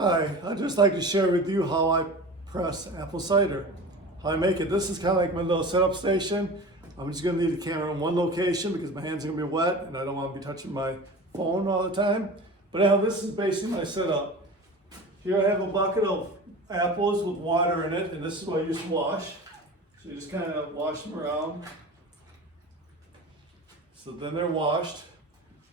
Hi, I'd just like to share with you how I press apple cider. How I make it. This is kind of like my little setup station. I'm just going to leave the camera in one location because my hands are going to be wet and I don't want to be touching my phone all the time. But anyhow, this is basically my setup. Here I have a bucket of apples with water in it, and this is what I used to wash. So you just kind of wash them around. So then they're washed.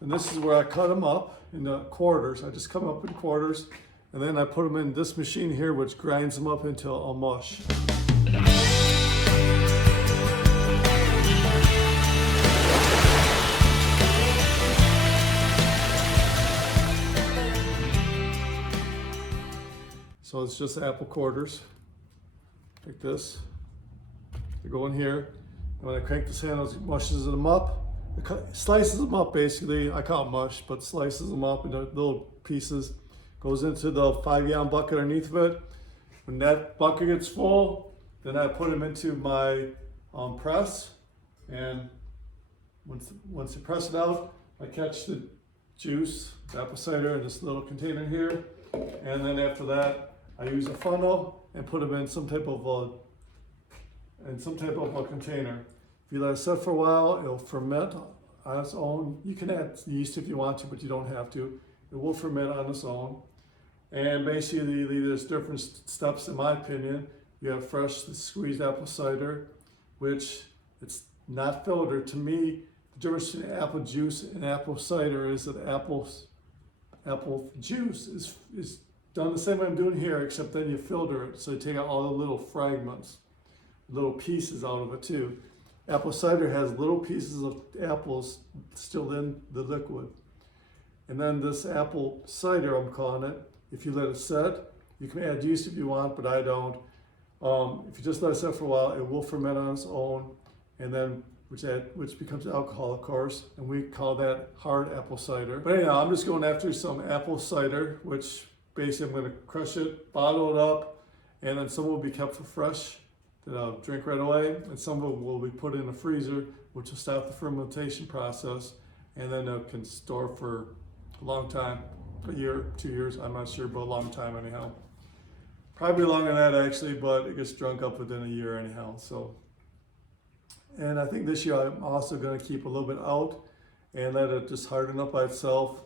And this is where I cut them up into quarters. I just cut them up in quarters. And then I put them in this machine here, which grinds them up into a mush. So it's just apple quarters, like this. They go in here, and when I crank this handle, it mushes them up. It slices them up basically. I call it mush, but slices them up into little pieces. Goes into the 5-gallon bucket underneath of it. When that bucket gets full, then I put them into my press. And once you press it out, I catch the juice, the apple cider, in this little container here. And then after that, I use a funnel and put them in some type of a container. If you let it sit for a while, it'll ferment on its own. You can add yeast if you want to, but you don't have to. It will ferment on its own. And basically, there's different steps in my opinion. You have fresh squeezed apple cider, which it's not filtered. To me, the difference between apple juice and apple cider is that apple juice is done the same way I'm doing here, except then you filter it. So you take out all the little fragments, little pieces out of it too. Apple cider has little pieces of apples still in the liquid. And then this apple cider, I'm calling it, if you let it set, you can add yeast if you want, but I don't. If you just let it set for a while, it will ferment on its own, and then which becomes alcohol, of course, and we call that hard apple cider. But anyhow, I'm just going after some apple cider, which basically I'm going to crush it, bottle it up, and then some will be kept for fresh that I'll drink right away, and some of it will be put in a freezer, which will stop the fermentation process, and then it can store for a long time, a year, 2 years, I'm not sure, but a long time anyhow. Probably longer than that actually, but it gets drunk up within a year anyhow. So, and I think this year I'm also going to keep a little bit out and let it just harden up by itself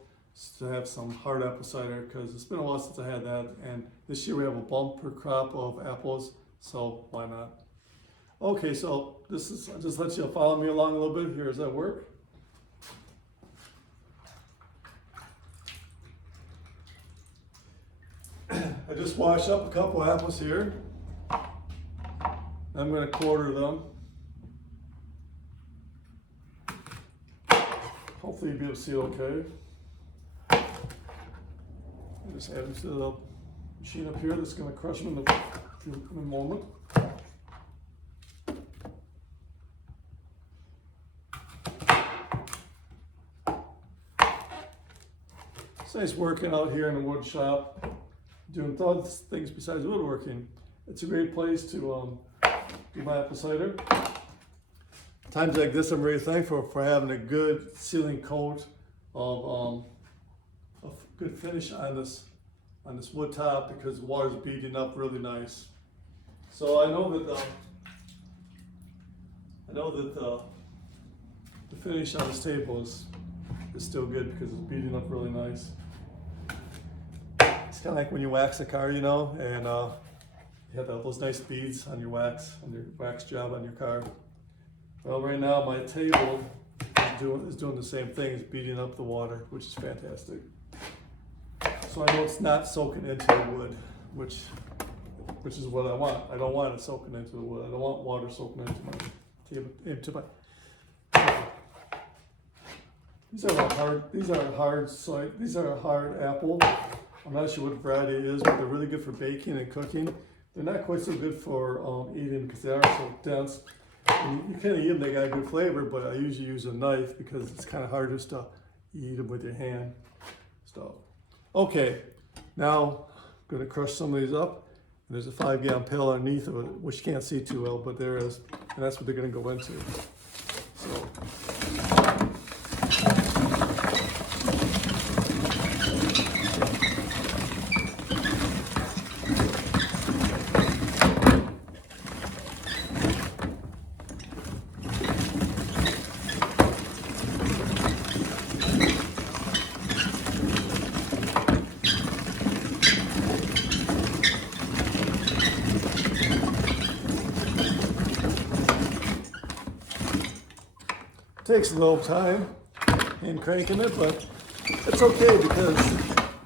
to have some hard apple cider, because it's been a while since I had that, and this year we have a bumper crop of apples, so why not? Okay, so this is, I'll just let you follow me along a little bit here as I work. I just washed up a couple apples here. I'm going to quarter them. Hopefully you'll be able to see it okay. Just add them to the machine up here that's going to crush them in a moment. It's nice working out here in the wood shop, doing other things besides woodworking. It's a great place to do my apple cider. Times like this, I'm very thankful for having a good sealing coat of good finish on this wood top, because the water's beating up really nice. So I know that the finish on this table is still good because it's beating up really nice. It's kind of like when you wax a car, you know, and you have those nice beads on your wax job on your car. Well, right now my table is doing the same thing. It's beating up the water, which is fantastic. So I know it's not soaking into the wood, which is what I want. I don't want it soaking into the wood. I don't want water soaking into my table. These are a hard apple. I'm not sure what variety it is, but they're really good for baking and cooking. They're not quite so good for eating because they are so dense. And you can eat them, they got a good flavor, but I usually use a knife because it's kind of hard just to eat them with your hand. So, okay, now I'm going to crush some of these up. And there's a 5-gallon pail underneath of it, which you can't see too well, but there is, and that's what they're going to go into. So. Takes a little time in cranking it, but it's okay because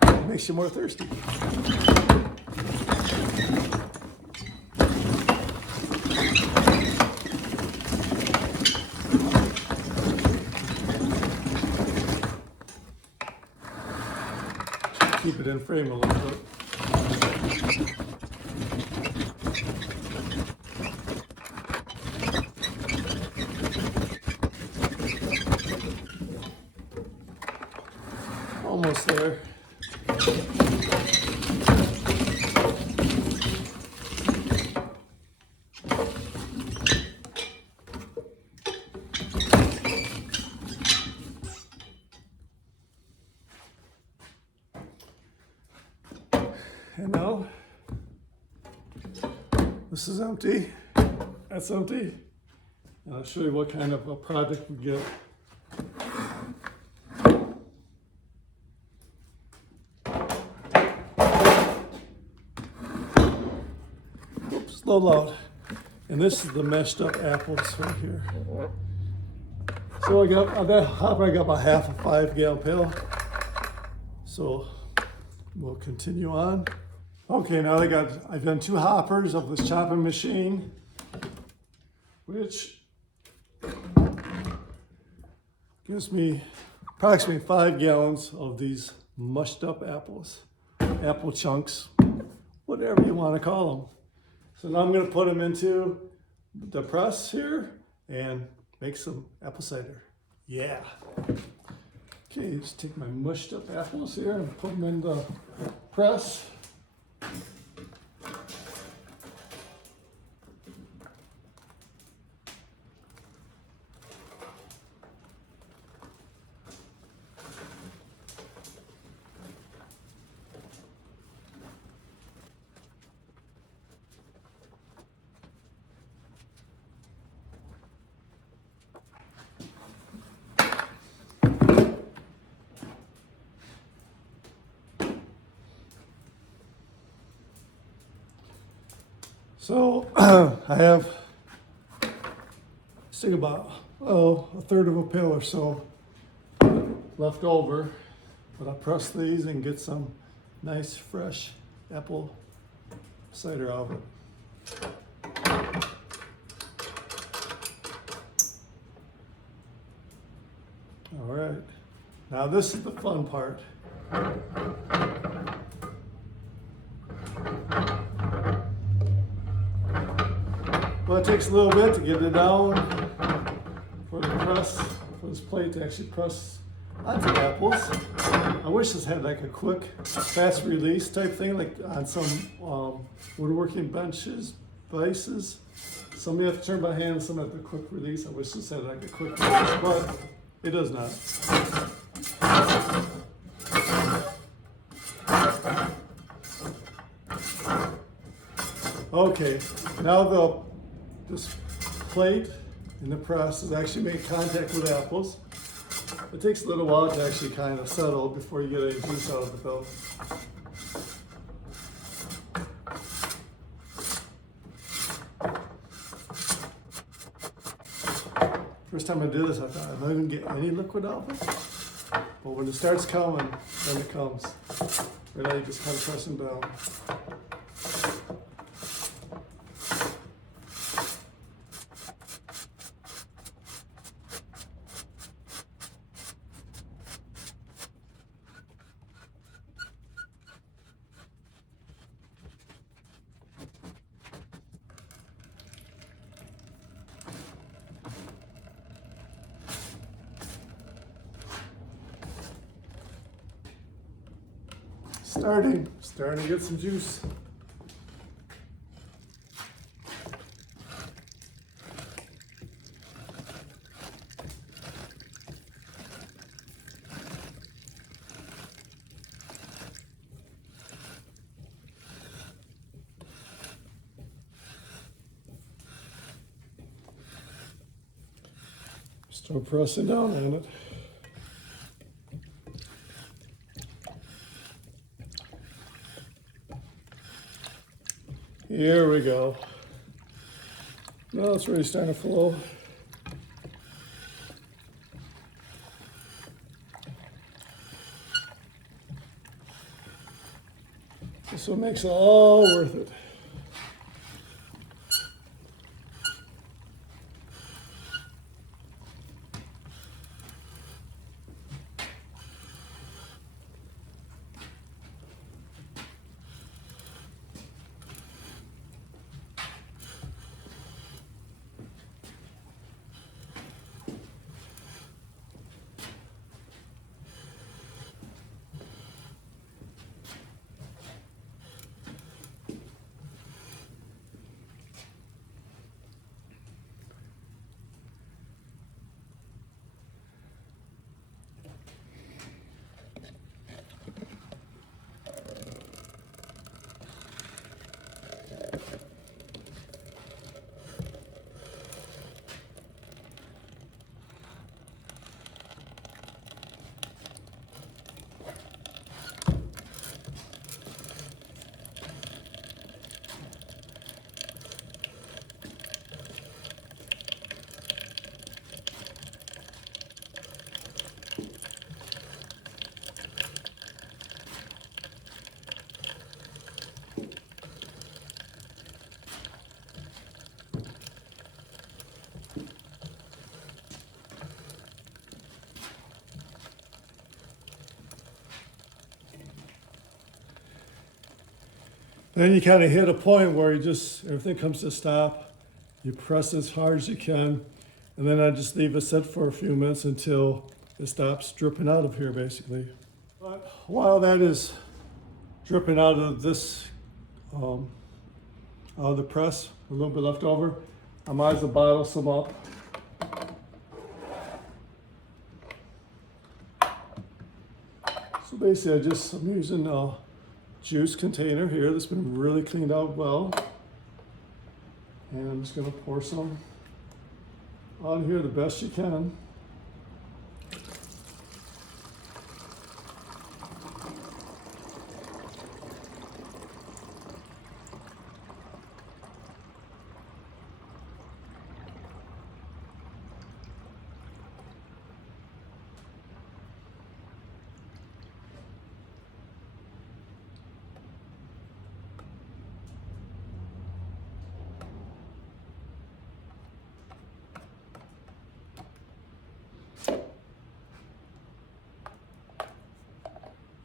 it makes you more thirsty. Should keep it in frame a little bit. Almost there. And now, this is empty, that's empty. And I'll show you what kind of a product we get. Oops, low loud. And this is the meshed up apples right here. So I got, on that hopper I got about half a 5-gallon pail. So we'll continue on. Okay, now I've done 2 hoppers of this chopping machine, which gives me approximately 5 gallons of these mushed up apples, apple chunks, whatever you want to call them. So now I'm going to put them into the press here and make some apple cider. Yeah. Okay, just take my mushed up apples here and put them in the press. So I have, let's think about, a third of a pail or so left over, but I'll press these and get some nice fresh apple cider out of it. All right, now this is the fun part. Well, it takes a little bit to get it down for the press, for this plate to actually press onto the apples. I wish this had like a quick, fast release type thing, like on some woodworking benches, vices. Some you have to turn by hand, some have the quick release. I wish this had like a quick release, but it does not. Okay, now this plate in the press has actually made contact with apples. It takes a little while to actually kind of settle before you get any juice out of the dough. First time I did this, I thought I'm not going to get any liquid out of it. But when it starts coming, then it comes. Right now you just kind of press them down. Starting to get some juice. Start pressing down on it. Here we go. Now it's really starting to flow. This one makes it all worth it. Then you kind of hit a point where everything comes to a stop. You press as hard as you can, and then I just leave it set for a few minutes until it stops dripping out of here, basically. But while that is dripping out of this, out of the press, a little bit left over, I might as well bottle some up. So basically, I'm using a juice container here that's been really cleaned out well. And I'm just gonna pour some on here the best you can.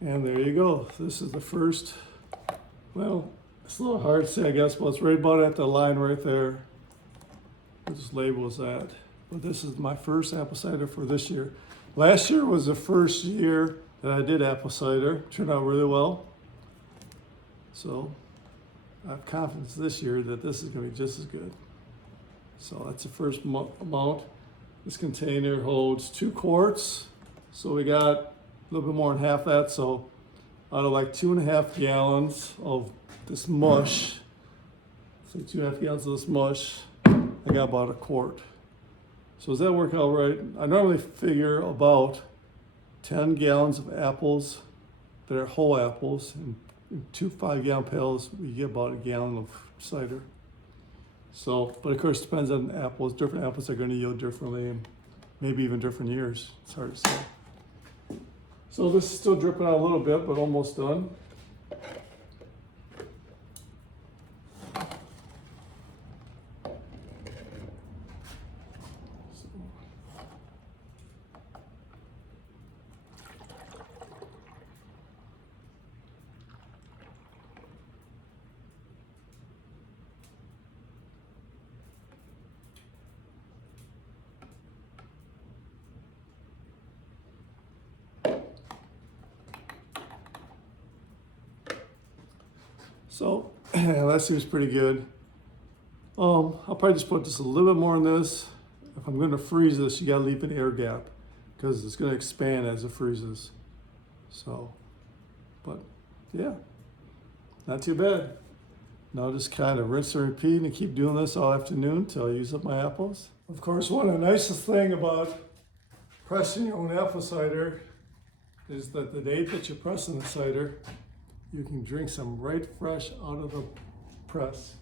And there you go. This is the first, well, it's a little hard to say, I guess, but it's right about at the line right there. This label is that. But this is my first apple cider for this year. Last year was the first year that I did apple cider. Turned out really well. So I have confidence this year that this is going to be just as good. So that's the first amount. This container holds 2 quarts. So we got a little bit more than half that, so out of like 2.5 gallons of this mush, so 2.5 gallons of this mush, I got about 1 quart. So does that work out right? I normally figure about 10 gallons of apples that are whole apples, and in 2 5-gallon pails, we get about 1 gallon of cider. So, but of course, it depends on apples. Different apples are going to yield differently, and maybe even different years. It's hard to say. So this is still dripping out a little bit, but almost done. So that seems pretty good. I'll probably just put just a little bit more in this. If I'm going to freeze this, you got to leave an air gap because it's going to expand as it freezes. So, but yeah, not too bad. Now just kind of rinse and repeat and keep doing this all afternoon until I use up my apples. Of course, one of the nicest things about pressing your own apple cider is that the day that you're pressing the cider, you can drink some right fresh out of the press.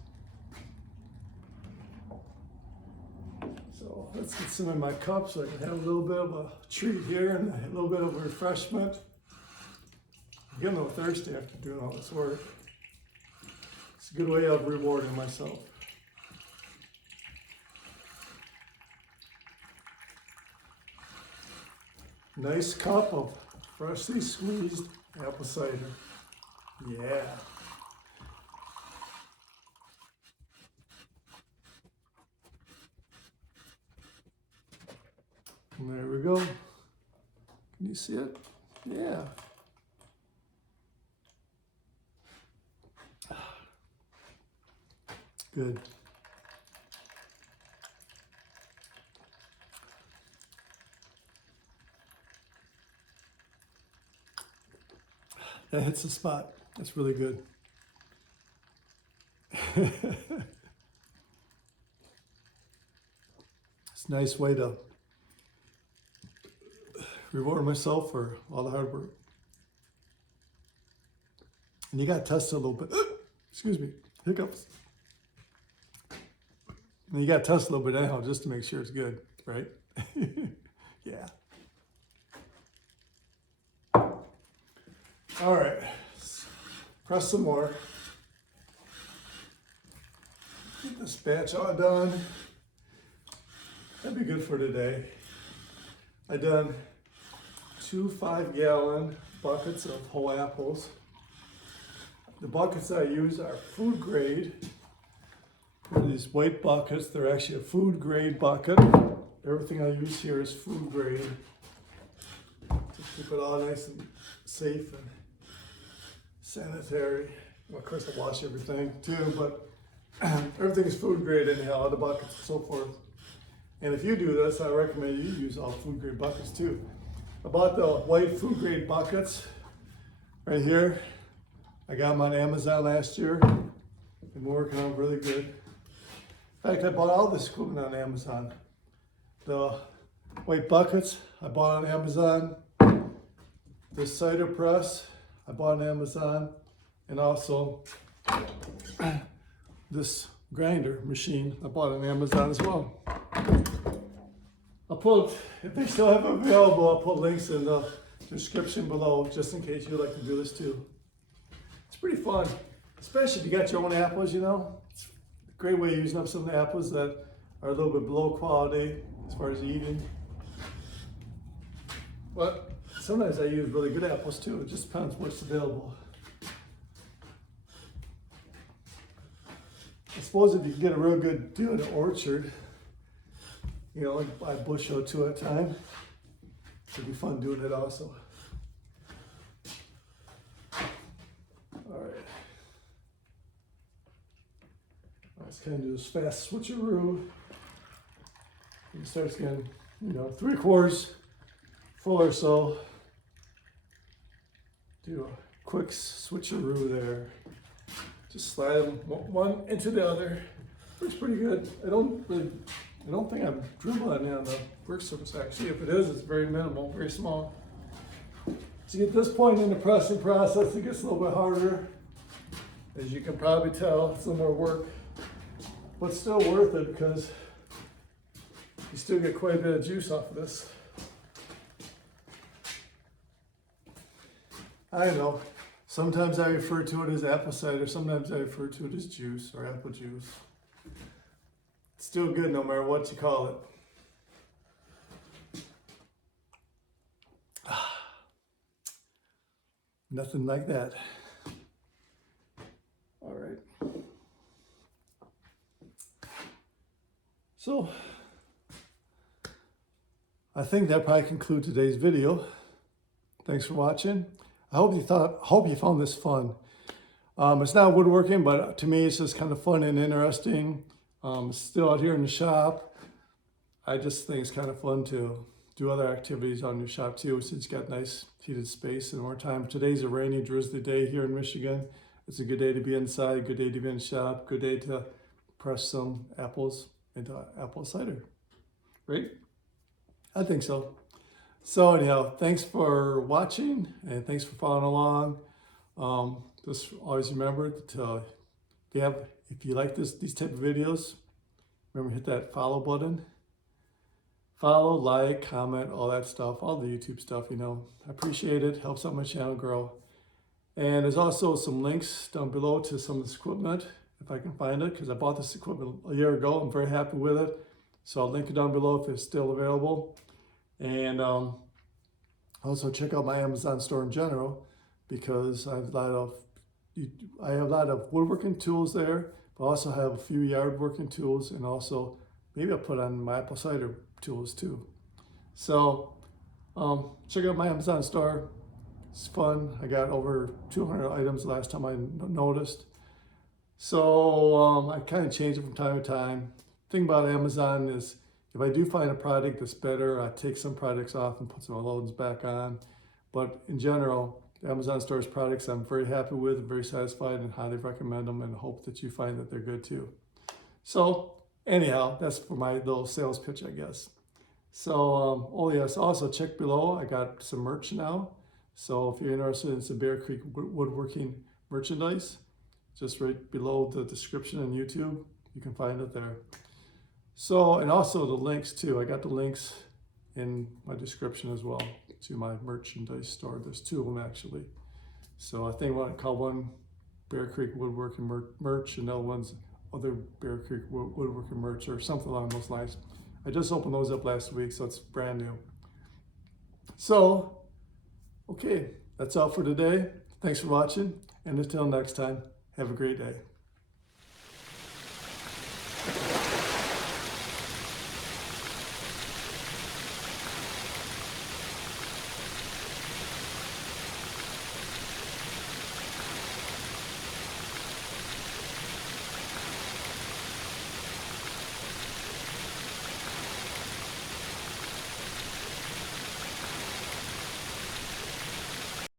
So let's get some in my cup so I can have a little bit of a treat here and a little bit of a refreshment. I'm getting a little thirsty after doing all this work. It's a good way of rewarding myself. Nice cup of freshly squeezed apple cider. Yeah. And there we go. Can you see it? Yeah. Good. That hits the spot. That's really good. It's a nice way to reward myself for all the hard work. And you got to test it a little bit. Excuse me, hiccups. And you got to test a little bit anyhow just to make sure it's good, right? Yeah. All right, press some more. Get this batch all done. That'd be good for today. I done 2 5-gallon buckets of whole apples. The buckets I use are food grade. For these white buckets, they're actually a food grade bucket. Everything I use here is food grade. To keep it all nice and safe and sanitary. Well, of course I wash everything too, but everything is food grade anyhow, the buckets and so forth. And if you do this, I recommend you use all food grade buckets too. I bought the white food grade buckets right here. I got them on Amazon last year. Been working on really good. In fact, I bought all this equipment on Amazon. The white buckets I bought on Amazon. This cider press I bought on Amazon, and also this grinder machine I bought on Amazon as well. I'll put, if they still have them available, I'll put links in the description below just in case you'd like to do this too. It's pretty fun, especially if you got your own apples, you know. It's a great way of using up some of the apples that are a little bit below quality as far as eating. But sometimes I use really good apples too. It just depends what's available. I suppose if you can get a real good deal in an orchard, you know, like buy a bushel or 2 at a time, it'd be fun doing it also. All right. Let's kind of do this fast switcheroo. It starts getting, you know, 3/4 full or so. Do a quick switcheroo there. Just slide them one into the other. Works pretty good. I don't think I'm dribbling on the work surface actually. If it is, it's very minimal, very small. So at this point in the pressing process, it gets a little bit harder. As you can probably tell, it's a little more work, but still worth it because you still get quite a bit of juice off of this. I know. Sometimes I refer to it as apple cider, sometimes I refer to it as juice or apple juice. It's still good no matter what you call it. Nothing like that. All right. So, I think that probably concludes today's video. Thanks for watching. I hope you found this fun. It's not woodworking, but to me it's just kind of fun and interesting. Still out here in the shop. I just think it's kind of fun to do other activities on your shop too, since you got nice heated space and more time. Today's a rainy, drizzly day here in Michigan. It's a good day to be inside, good day to be in the shop, good day to press some apples into apple cider. Right? I think so. So anyhow, thanks for watching and thanks for following along. Just always remember to, if you like these type of videos, remember hit that follow button. Follow, like, comment, all that stuff, all the YouTube stuff, you know. I appreciate it. Helps out my channel grow. And there's also some links down below to some of this equipment, if I can find it, because I bought this equipment a year ago. I'm very happy with it. So I'll link it down below if it's still available. And also check out my Amazon store in general, because I have a lot of woodworking tools there, but I also have a few yard working tools, and also maybe I'll put on my Apple Cider tools too. So check out my Amazon store. It's fun. I got over 200 items last time I noticed. So I kind of change it from time to time. The thing about Amazon is if I do find a product that's better, I take some products off and put some loads back on. But in general, the Amazon store's products I'm very happy with, very satisfied, and highly recommend them, and hope that you find that they're good too. So anyhow, that's for my little sales pitch, I guess. So, oh yes, also check below. I got some merch now. So if you're interested in some Bear Creek woodworking merchandise, just right below the description on YouTube, you can find it there. So, and also the links too. I got the links in my description as well to my merchandise store. There's two of them actually. So I think I call one Bear Creek Woodworking merch, and the other one's other Bear Creek Woodworking merch, or something along those lines. I just opened those up last week, so it's brand new. So, okay, that's all for today. Thanks for watching, and until next time, have a great day.